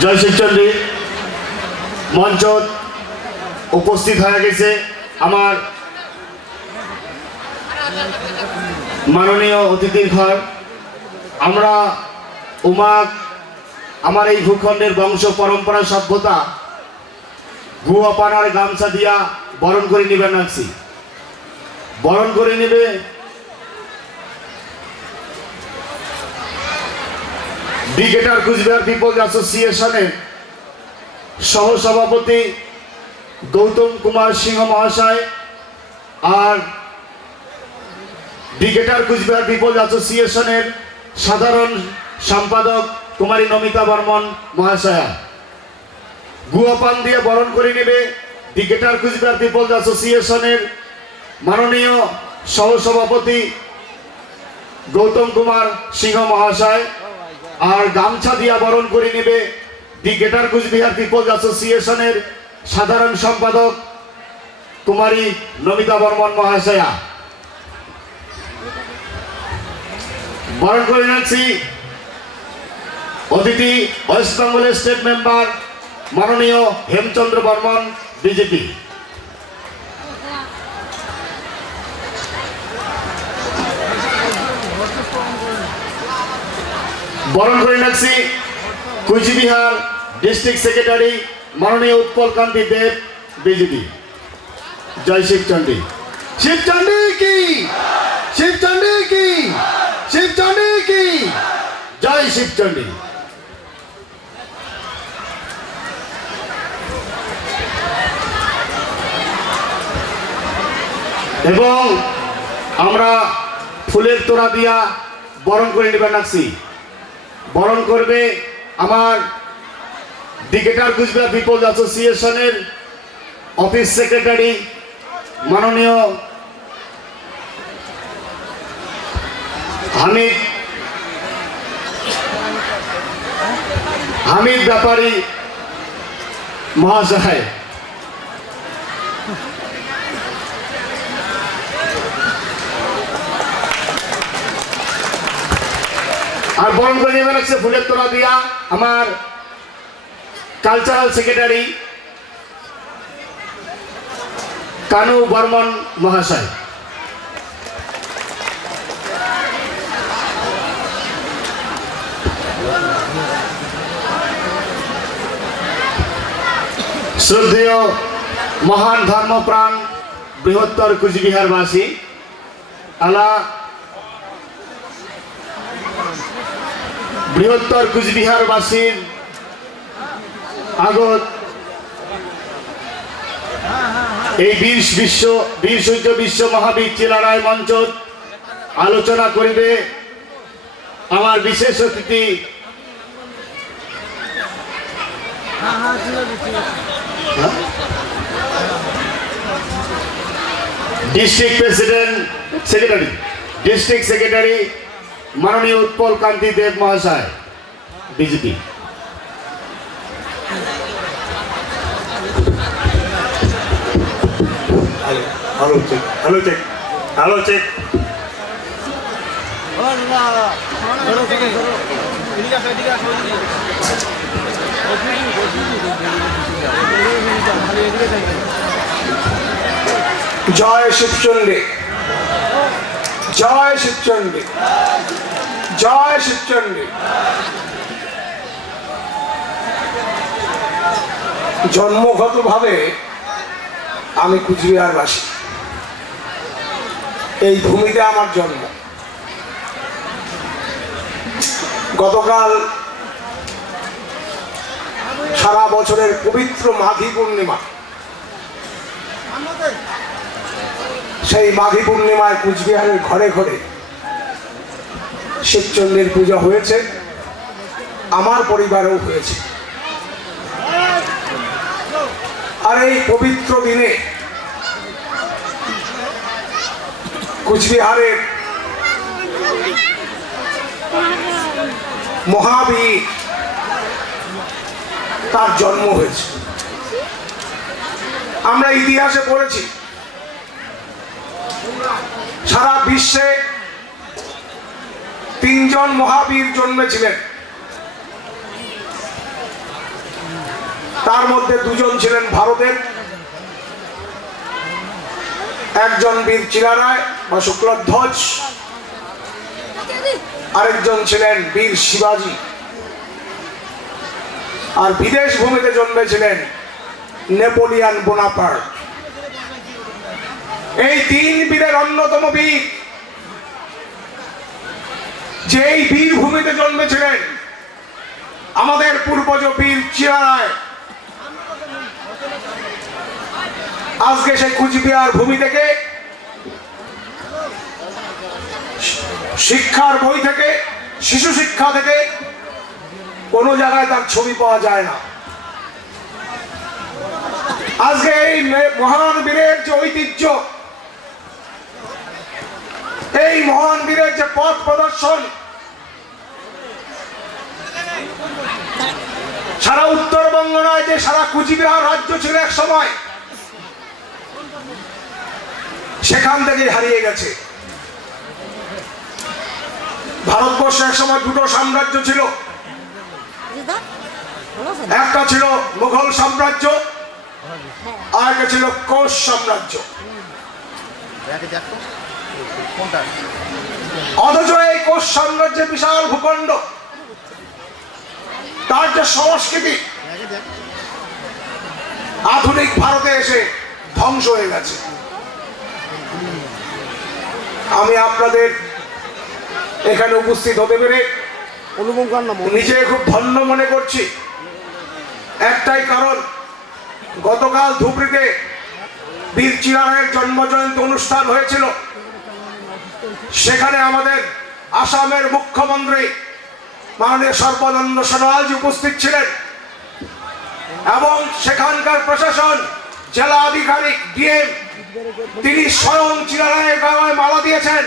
জয় মঞ্চ উপস্থিত হয়ে গেছে আমার মাননীয় অতিথির ঘর। আমরা উমাক, আমার এই ভূখণ্ডের বংশ পরম্পরা সভ্যতা গুয়া পানার গামছা দিয়া বরণ করে নিবে নাকছি বরণ করে নেবে ব্রিগেডার কুচবিহার পিপল অ্যাসোসিয়েশনের সহসভাপতি গৌতম কুমার সিংহ মহাশয় আর ব্রিগেডার কুচবিহার পিপল অ্যাসোসিয়েশনের সাধারণ সম্পাদক কুমারী নমিতা বর্মন মহাশয়া। গুয়াপান দিয়ে বরণ করে নেবে ব্রিগেডার কুচবিহার পিপল অ্যাসোসিয়েশনের মাননীয় সহসভাপতি গৌতম কুমার সিংহ মহাশয়। আর গামছা দিয়া বরণ করে নেবে দি গ্রেটার কুচবিহার পিপলস অ্যাসোসিয়েশনের সাধারণ সম্পাদক কুমারী নমিতা বর্মন মহাশয়া। বরণ করে নিচ্ছি অতিথি ওয়েস্ট বেঙ্গলের স্টেট মেম্বার মাননীয় হেমচন্দ্র বর্মন, বিজেপি। বরণ করে রাখছি কুচবিহার ডিস্ট্রিক্ট সেক্রেটারি মাননীয় উৎপল কান্তি দেব, বিজেপি। জয় শিবচন্ডী শিবচন্ডী কি? শিবচন্ডী কি? শিবচন্ডী কি? জয় শিবচন্ডী এবং আমরা ফুলের তোড়া দিয়া বরণ করে নেবেন রাখছি বরণ করবে আমার ডিকেটার কুচবিহার পিপলস অ্যাসোসিয়েশনের অফিস সেক্রেটারি মাননীয় হামিদ হামিদ ব্যাপারী মহাশয়। আর বরণ করে নেবেন ফুলের তোলা দিয়া আমার কালচারাল সেক্রেটারি কানু বর্মন মহাশয়। শ্রদ্ধেয় মহান ধর্মপ্রাণ বৃহত্তর কুচবিহারবাসী, আলা বৃহত্তর কুচবিহারবাসীর আগত এই বীর বিশ্ব, বীর সূর্য বিশ্ব মহাবীর চিলারায় মঞ্চ আলোচনা করিবে। আমার বিশেষ অতিথি district president secretary, district secretary মাননীয় উৎপল কান্তি দেব মহাশয় BJP hello check hello check hello check জয় শিবচন্ডী জয় শিবচন্ডী জয় শিবচন্ডী। জন্মগতভাবে আমি কুচবিহারবাসী। এই ভূমিতে আমার জন্ম। গতকাল সারা বছরের পবিত্র মাঘী পূর্ণিমা। সেই মাঘী পূর্ণিমায় কুচবিহারের ঘরে ঘরে শিবচন্দ্রের পূজা হয়েছে। আমার পরিবারেও হয়েছে। আর এই পবিত্র দিনে কুচবিহারের মহাবীর তার জন্ম হয়েছে। আমরা ইতিহাসে পড়েছি সারা বিশ্বে তিনজন মহাবীর জন্মেছিলেন। তার মধ্যে দুজন ছিলেন ভারতের, একজন বীর চিরারায় বা শুক্লধ্বজ, আরেকজন ছিলেন বীর শিবাজী। আর বিদেশ ভূমিতে জন্মেছিলেন নেপোলিয়ান বোনাপার্ট। এই তিন বীরের অন্যতম বীর। যেই বীর ভূমিতে জন্মেছিলেন, আমাদের পূর্বজ বীর চিরারায় আজকে সেই কুচবিহার ভূমি থেকে, শিক্ষার বই থেকে, শিশু শিক্ষা থেকে কোনো জায়গায় তার ছবি পাওয়া যায় না। আজকে এই মহান বীরের যে ঐতিহ্য এই মহান বীরের যে পথ প্রদর্শন, সারা উত্তরবঙ্গ নয় যে সারা কুচবিহার রাজ্য ছিল এক সময়। সেখান থেকে হারিয়ে গেছে। ভারতবর্ষে এক সময় দুটো সাম্রাজ্য ছিল। একটা ছিল মুঘল সাম্রাজ্য, আর একটা ছিল কোষ সাম্রাজ্য। অথচ এই কোষ সাম্রাজ্যের বিশাল ভূখণ্ড। তার যে সংস্কৃতি, আধুনিক ভারতে এসে ধ্বংস হয়ে গেছে। আমি আপনাদের এখানে উপস্থিত হতে পেরে নিজে খুব ধন্য মনে করছি। একটাই কারণ, গতকাল ধুবড়িতে বীর চিরানের জন্ম জয়ন্তী অনুষ্ঠান হয়েছিল। সেখানে আমাদের আসামের মুখ্যমন্ত্রী মাননীয় সর্বানন্দ সোনোয়ালজি উপস্থিত ছিলেন। এবং সেখানকার প্রশাসন, জেলা আধিকারিক, ডিএম, তিনি স্বয়ং চিরানের গায়ে মালা দিয়েছেন।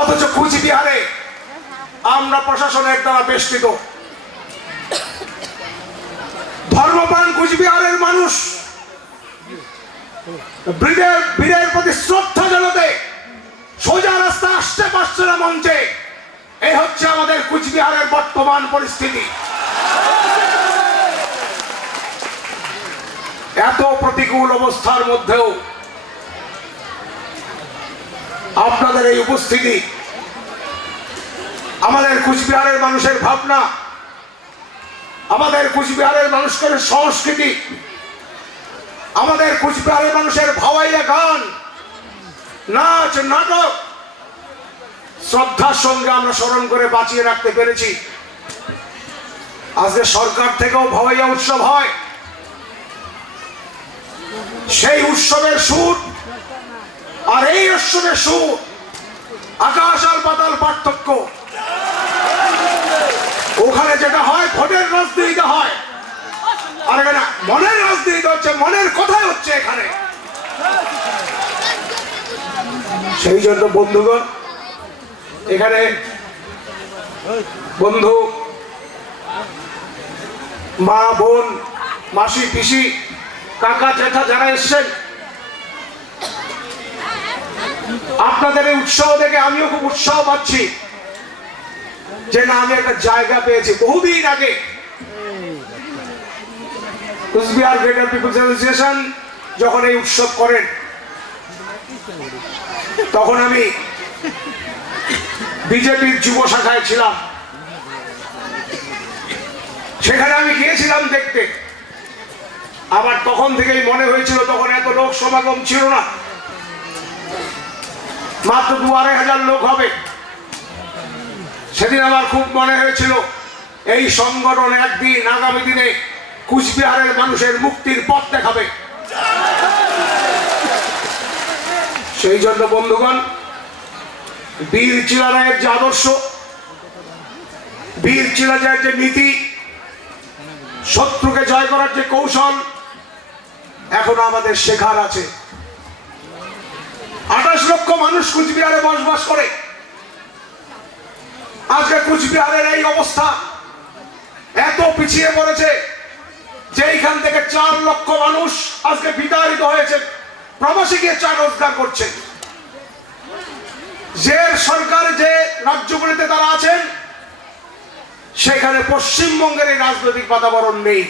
অথচ কুচবিহারে আমরা প্রশাসনের দ্বারা বেষ্টিত। ধর্মপান কুচবিহারের মানুষ বীরের বীরের প্রতি শ্রদ্ধা জানাতে সোজা রাস্তা আসতে পারছে না মঞ্চে। এই হচ্ছে আমাদের কুচবিহারের বর্তমান পরিস্থিতি। এত প্রতিকূল অবস্থার মধ্যেও আপনাদের এই উপস্থিতি, আমাদের কুচবিহারের মানুষের ভাবনা, আমাদের কুচবিহারের মানুষের সংস্কৃতি আমাদের কুচবিহারের মানুষের ভাওয়াইয়া গান, নাচ, নাটক, শ্রদ্ধার সঙ্গে আমরা স্মরণ করে বাঁচিয়ে রাখতে পেরেছি। আজকে সরকার থেকেও ভাওয়াইয়া উৎসব হয়। সেই উৎসবের সুর আর এই উৎসবের সুর আকাশ আর পাতাল পার্থক্য। ওখানে যেটা হয়, ভোটের রাজনীতিতে হয়। আর এখানে মনের রাজনীতি হচ্ছে, মনের কথাই হচ্ছে এখানে। সেই জন্য বন্ধুগণ, এখানে বন্ধু, মা, বোন, মাসি, পিসি, কাকা, জ্যাঠা যারা এসছেন, আপনাদের এই উৎসাহ দেখে আমিও খুব উৎসাহ পাচ্ছি যে না, আমি একটা জায়গা পেয়েছি। বহুদিন আগে কুচবিহার গ্রেটার পিপুলস অ্যাসোসিয়েশন যখন এই উৎসব করেন, তখন আমি বিজেপির যুব শাখায় ছিলাম। সেখানে আমি গিয়েছিলাম দেখতে। আমার তখন থেকেই মনে হয়েছিল তখন এত লোক সমাগম ছিল না। মাত্র দু আড়াই হাজার লোক হবে। সেদিন আমার খুব মনে হয়েছিল, এই সংগঠন একদিন, আগামী দিনে কুচবিহারের মানুষের মুক্তির পথ দেখাবে। সেই জন্য, বন্ধুগণ, বীর চিরারায়ের যে আদর্শ, বীর চিরাজয়ের যে নীতি, শত্রুকে জয় করার যে কৌশল, এখন আমাদের শেখার আছে। আঠাশ লক্ষ মানুষ কুচবিহারে বসবাস করে। আজকে কুচবিহারের এই অবস্থা এত পিছিয়ে পড়েছে। যে এইখান থেকে চার লক্ষ মানুষ আজকে বিতাড়িত হয়েছে, প্রবাসী গিয়ে চা রোজগার করছে। যে সরকার, যে রাজ্যগুলিতে তারা আছেন, সেখানে পশ্চিমবঙ্গের এই রাজনৈতিক বাতাবরণ নেই।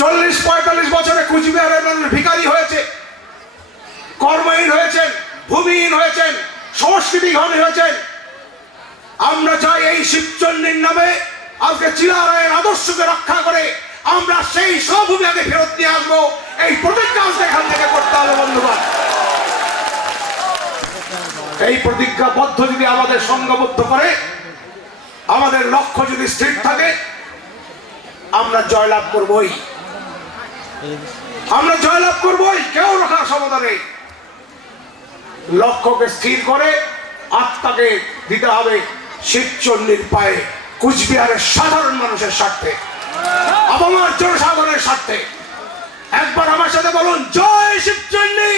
চল্লিশ, পঁয়তাল্লিশ বছরে কুচবিহারের মানুষ ভিখারি হয়েছে, কর্মহীন হয়েছেন, ভূমিহীন হয়েছেন, সংস্কৃতিহীন হয়েছেন। আমরা চাই এই শিবচন্ডীর নামে আজকে চিরারায়ের আদর্শকে রক্ষা করে আমরা সেই স্বভূমি আগে ফেরত নিয়ে আসব। এই প্রতিজ্ঞা আজকে এখান থেকে করতে হবে, বন্ধুগণ। এই প্রতিজ্ঞাবদ্ধ যদি আমাদের সংঘবদ্ধ করে, আমাদের লক্ষ্য যদি স্থির থাকে, আমরা জয়লাভ করবই। আমরা জয়লাভ করবই, কেউ রাখার ক্ষমতা নেই। লক্ষ্যকে স্থির করে আত্মাকে দিতে হবে শিবচন্ডীর পায়ে। কুচবিহারের সাধারণ মানুষের স্বার্থে আবহাওয়ার জনসাধারণের স্বার্থে। একবার আমার সাথে বলুন, জয় শিবচন্ডী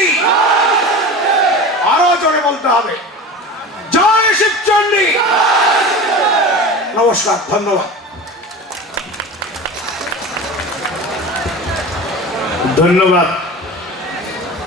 আরও জোরে বলতে হবে, জয় শিবচন্ডী নমস্কার, ধন্যবাদ। ধন্যবাদ।